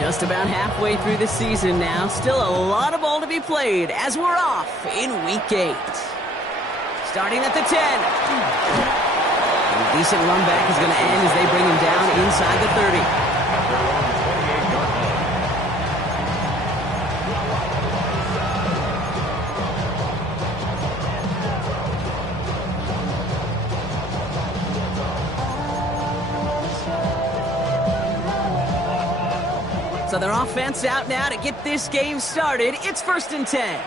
Just about halfway through the season now. Still a lot of ball to be played as we're off in Week 8. Starting at the 10. A decent run back is going to end as they bring him down inside the 30. So their offense out now to get this game started. It's 1st and 10.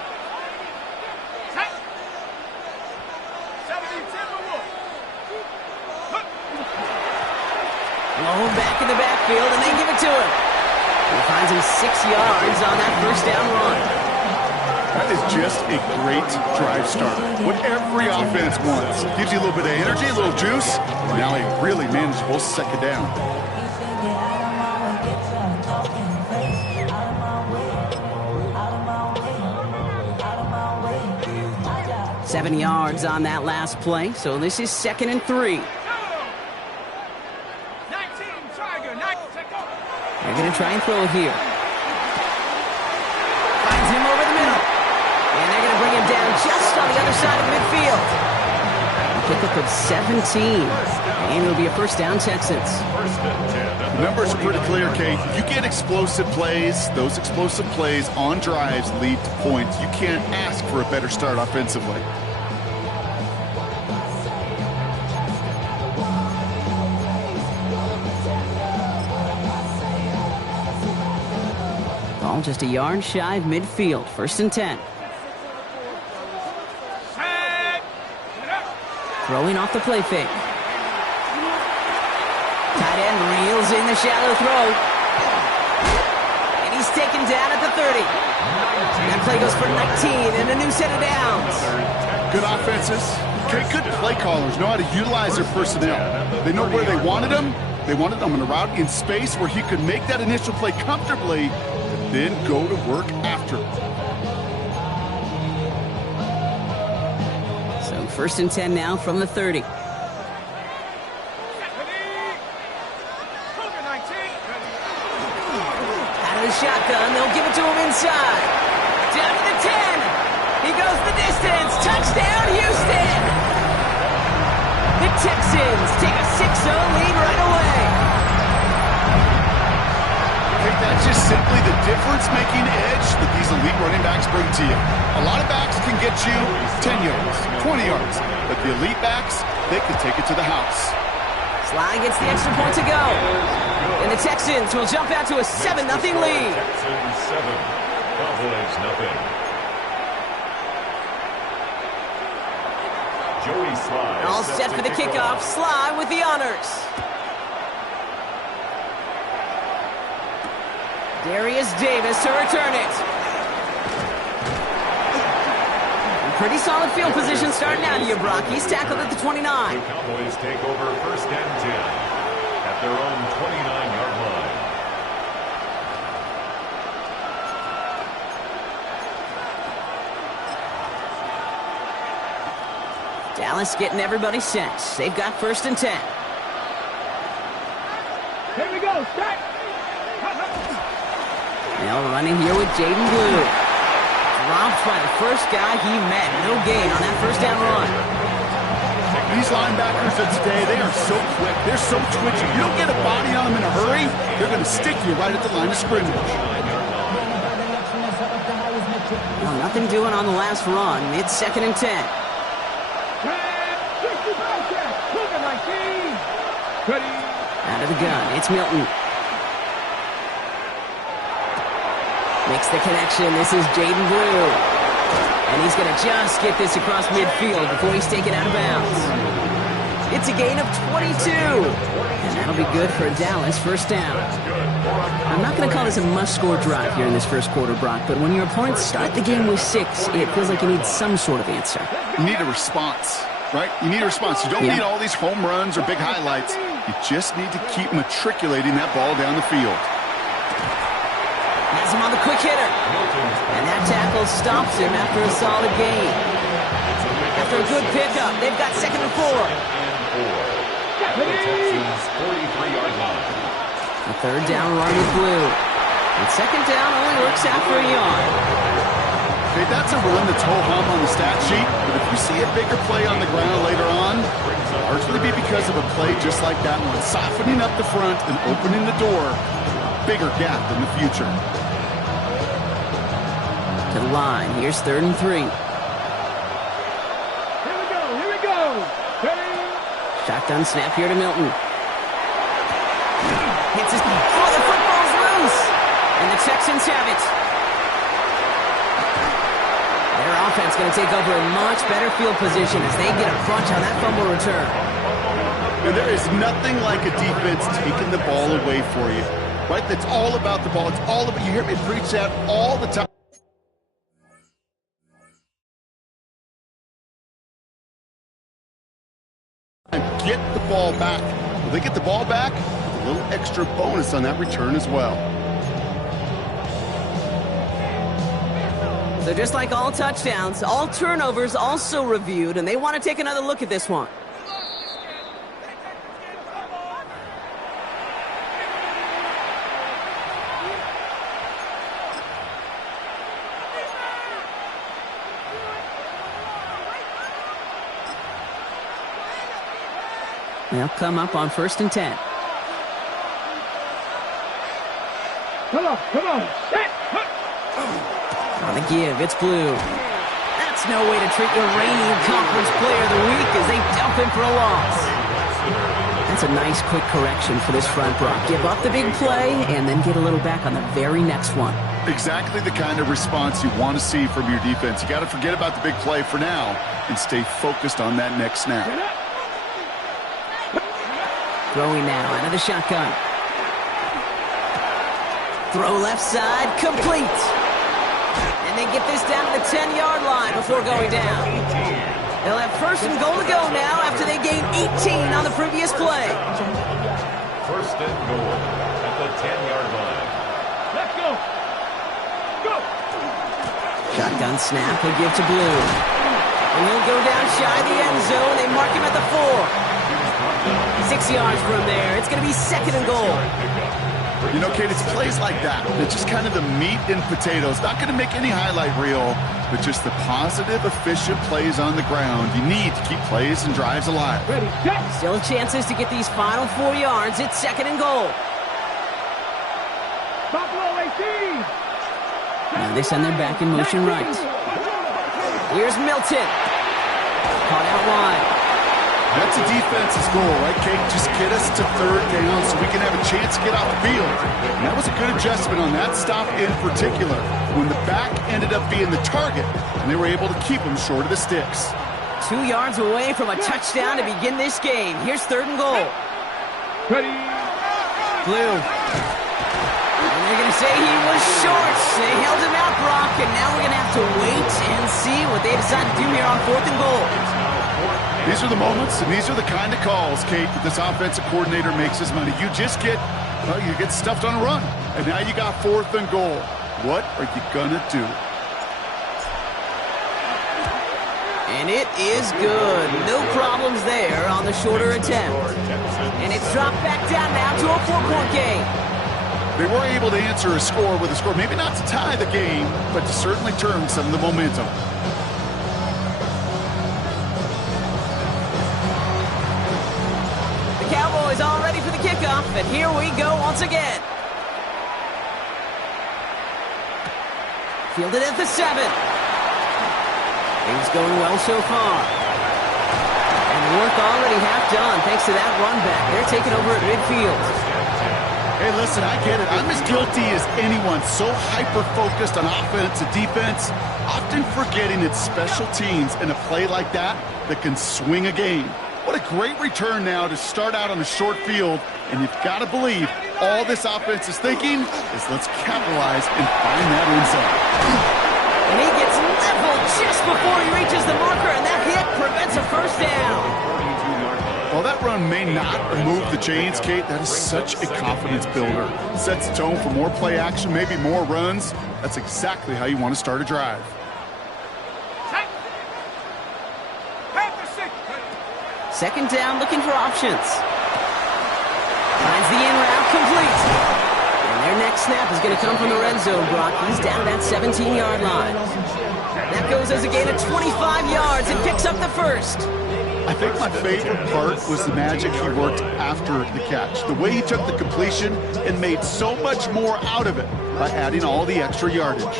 Blown back in the backfield, and they give it to him. He finds him 6 yards on that first down run. That is just a great drive starter. What every offense wants. Gives you a little bit of energy, a little juice. Now a really manageable second down. 7 yards on that last play, so this is 2nd and 3. They're going to try and throw it here. Finds him over the middle. And they're going to bring him down just on the other side of midfield. A pickup of 17. And it'll be a first down, Texans. The numbers are pretty clear, Kate. You get explosive plays. Those explosive plays on drives lead to points. You can't ask for a better start offensively. Ball just a yard shy of midfield. 1st and 10. Throwing off the play fake. Tight end reels in the shallow throw. And he's taken down at the 30. That play goes for 19 and a new set of downs. Good offenses. Okay, good play callers know how to utilize their personnel. They know where they wanted them. They wanted them on a route in space where he could make that initial play comfortably, then go to work after. So 1st and 10 now from the 30. Shotgun, they'll give it to him inside. Down to the 10. He goes the distance. Touchdown, Houston. The Texans take a 6-0 lead right away. I think that's just simply the difference-making edge that these elite running backs bring to you. A lot of backs can get you 10 yards, 20 yards, but the elite backs, they can take it to the house. Sly gets the extra point to go. And the Texans will jump out to a 7-0 lead. Texans 7, Cowboys 0. Joey Sly. All set for the kickoff. Sly with the honors. Darius Davis to return it. Pretty solid field position starting out here, Brock. He's tackled at the 29. The Cowboys take over 1st and 10 at their own 29-yard line. Dallas getting everybody set. They've got 1st and 10. Here we go, start. Now running here with Jaden Blue. Dropped by the first guy he met. No gain on that first down run. These linebackers of today, they are so quick. They're so twitchy. You don't get a body on them in a hurry, they're going to stick you right at the line of scrimmage. Well, nothing doing on the last run. It's 2nd and 10. Out of the gun, it's Milton. Makes the connection. This is Jaden Blue. And he's going to just get this across midfield before he's taken out of bounds. It's a gain of 22. And that'll be good for Dallas. 1st down. I'm not going to call this a must-score drive here in this first quarter, Brock, but when your opponents start the game with 6, it feels like you need some sort of answer. You need a response, right? You need a response. You don't need all these home runs or big highlights. You just need to keep matriculating that ball down the field. Has him on the quick hitter. And that tackle stops him after a solid gain. After a good pickup, they've got 2nd and 4. The Texans 43-yard line. A 3rd down run with Blue. And second down only works out for a yard. Okay, that's a run that's ho-hum on the stat sheet, but if you see a bigger play on the ground later on, largely be because of a play just like that one, softening up the front and opening the door, bigger gap in the future. To the line, here's 3rd and 3. Here we go. Ready? Shotgun snap here to Milton. Hits his... Oh, the football's loose! And the Texans have it. Their offense going to take over a much better field position as they get a crunch on that fumble return. And there is nothing like a defense taking the ball away for you, right? That's all about the ball. It's all about, you hear me preach that all the time. And get the ball back. Will they get the ball back? A little extra bonus on that return as well. So just like all touchdowns, all turnovers also reviewed, and they want to take another look at this one. They'll come up on 1st and 10. Come on. Set. On the give, it's Blue. That's no way to treat your reigning conference player of the week as they dump him for a loss. That's a nice quick correction for this front row. Give up the big play and then get a little back on the very next one. Exactly the kind of response you want to see from your defense. You got to forget about the big play for now and stay focused on that next snap. Throwing now out of the shotgun. Throw left side, complete. And they get this down to the 10-yard line before going down. They'll have 1st and goal to go now after they gained 18 on the previous play. 1st and goal at the 10-yard line. Let's go. Go. Shotgun snap, he'll give to Blue. And he'll go down shy of the end zone. They mark him at the 4. 6 yards from there. It's going to be 2nd and goal. You know, Kate, it's plays like that. It's just kind of the meat and potatoes. Not going to make any highlight reel, but just the positive, efficient plays on the ground. You need to keep plays and drives alive. Ready, set. Still chances to get these final 4 yards. It's 2nd and goal. Buffalo 18. Now they send their back in motion right. Here's Milton. Caught out wide. That's a defense's goal, right, Kate? Just get us to 3rd down so we can have a chance to get off the field. And that was a good adjustment on that stop in particular, when the back ended up being the target, and they were able to keep him short of the sticks. 2 yards away from a touchdown to begin this game. Here's 3rd and goal. Ready. Blue. And they're going to say he was short. They held him out, Brock, and now we're going to have to wait and see what they decide to do here on 4th and goal. These are the moments, and these are the kind of calls, Kate, that this offensive coordinator makes his money. You just get, well, you get stuffed on a run, and now you got 4th and goal. What are you gonna do? And it is good. No problems there on the shorter attempt. And it's dropped back down now to a 4-point game. They were able to answer a score with a score, maybe not to tie the game, but to certainly turn some of the momentum. Cowboys all ready for the kickoff, and here we go once again. Fielded at the 7. Things going well so far. And work already half done thanks to that run back. They're taking over at midfield. Hey, listen, I get it. I'm as guilty as anyone. So hyper-focused on offense and defense, often forgetting it's special teams in a play like that can swing a game. What a great return now to start out on a short field, and you've got to believe all this offense is thinking is let's capitalize and find that end zone. And he gets leveled just before he reaches the marker, and that hit prevents a 1st down. While that run may not move the chains, Kate, that is such a confidence builder. Sets the tone for more play action, maybe more runs. That's exactly how you want to start a drive. 2nd down, looking for options. Finds the in route, complete. And their next snap is going to come from the red zone, Brock. He's down at that 17-yard line. That goes as a gain of 25 yards and picks up the first. I think my favorite part was the magic he worked after the catch. The way he took the completion and made so much more out of it by adding all the extra yardage.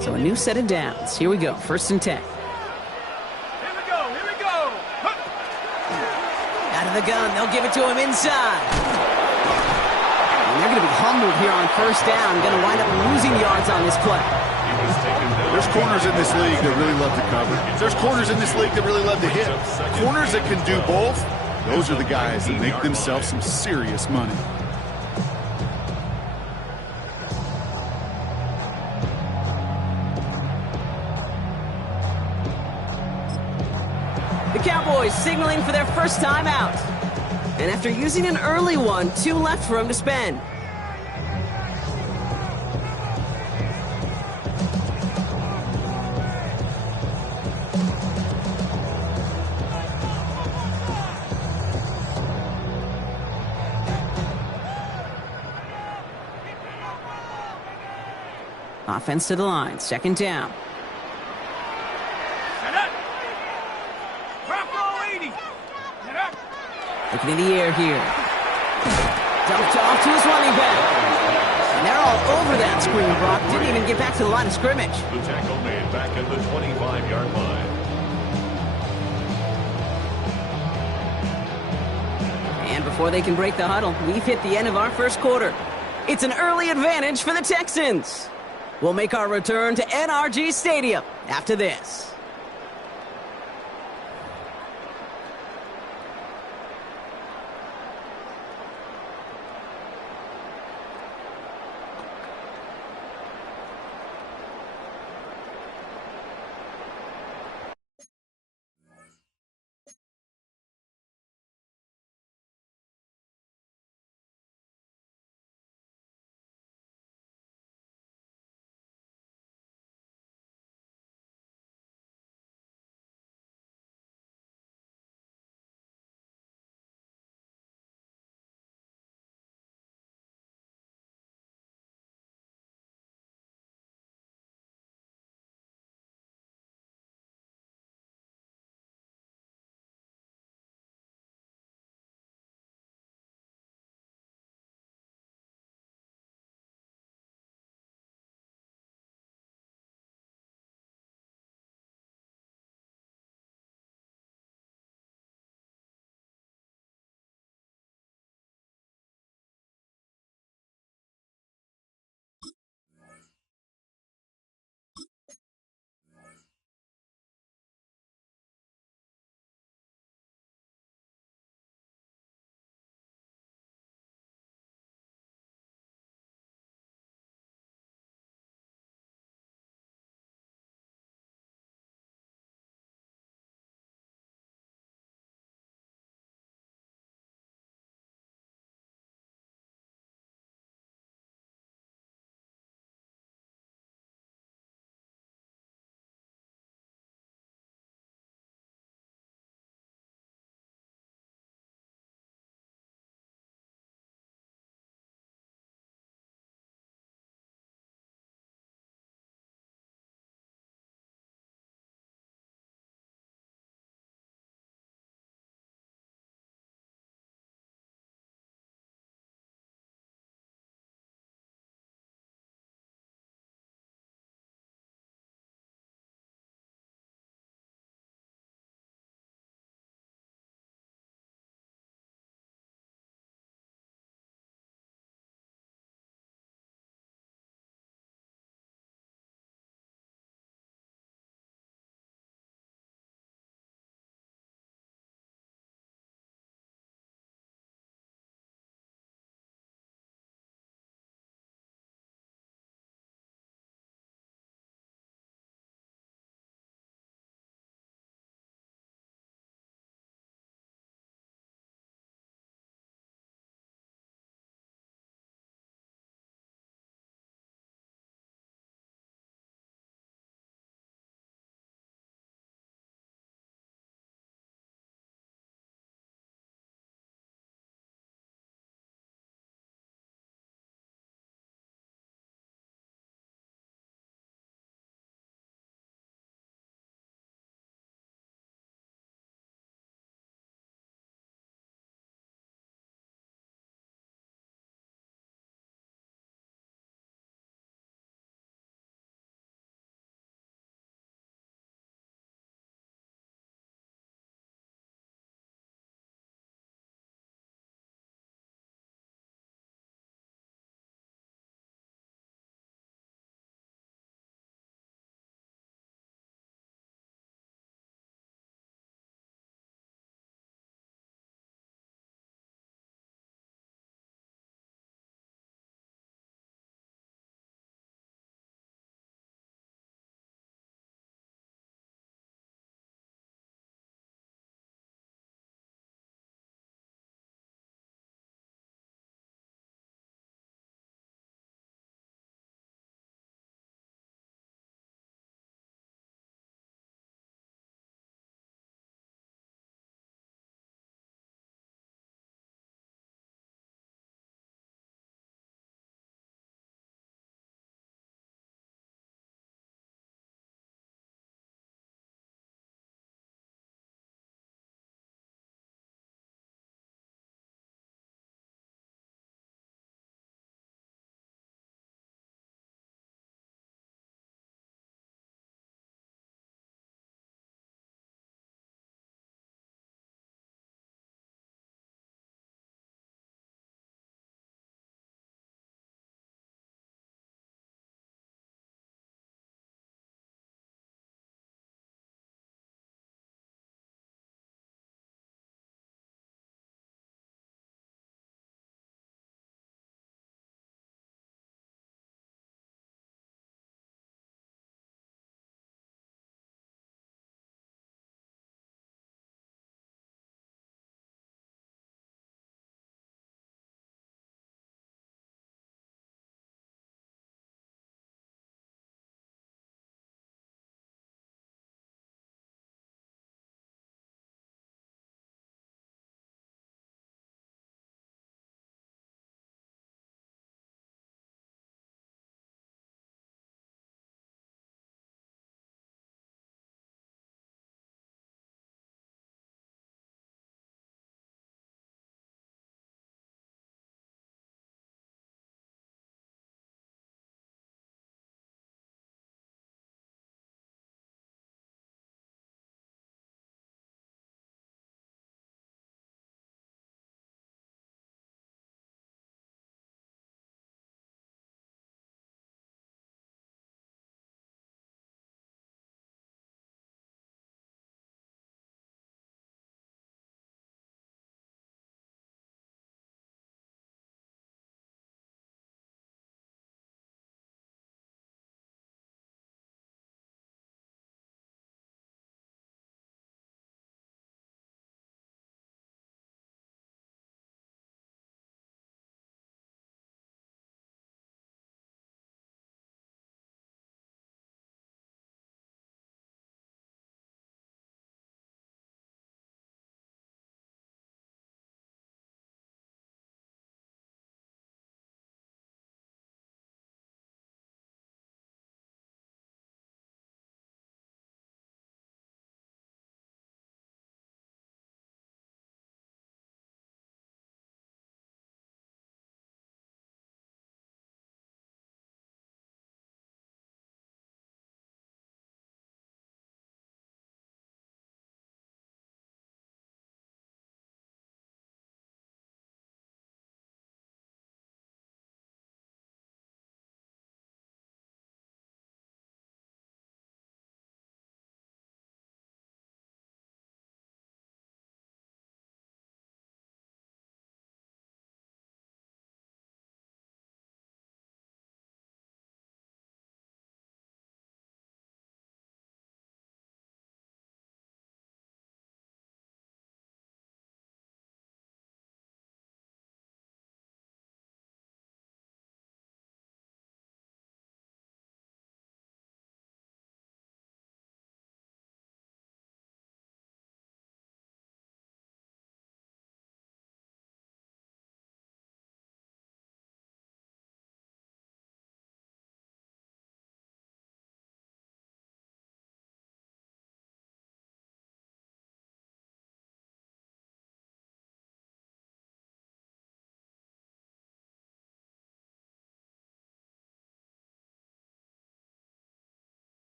So a new set of downs. Here we go, 1st and 10. Here we go. Huh. Out of the gun, they'll give it to him inside. And they're going to be humbled here on 1st down. Going to wind up losing yards on this play. There's corners in this league that really love to cover. There's corners in this league that really love to hit. Corners that can do both, those are the guys that make themselves some serious money. The Cowboys signaling for their first time out. And after using an early one, 2 left for him to spend. Offense to the line, 2nd down. Looking in the air here. Dumped off to his running back. And they're all over that screen, Brock. Didn't even get back to the line of scrimmage. The tackle made back at the 25-yard line. And before they can break the huddle, we've hit the end of our first quarter. It's an early advantage for the Texans. We'll make our return to NRG Stadium after this.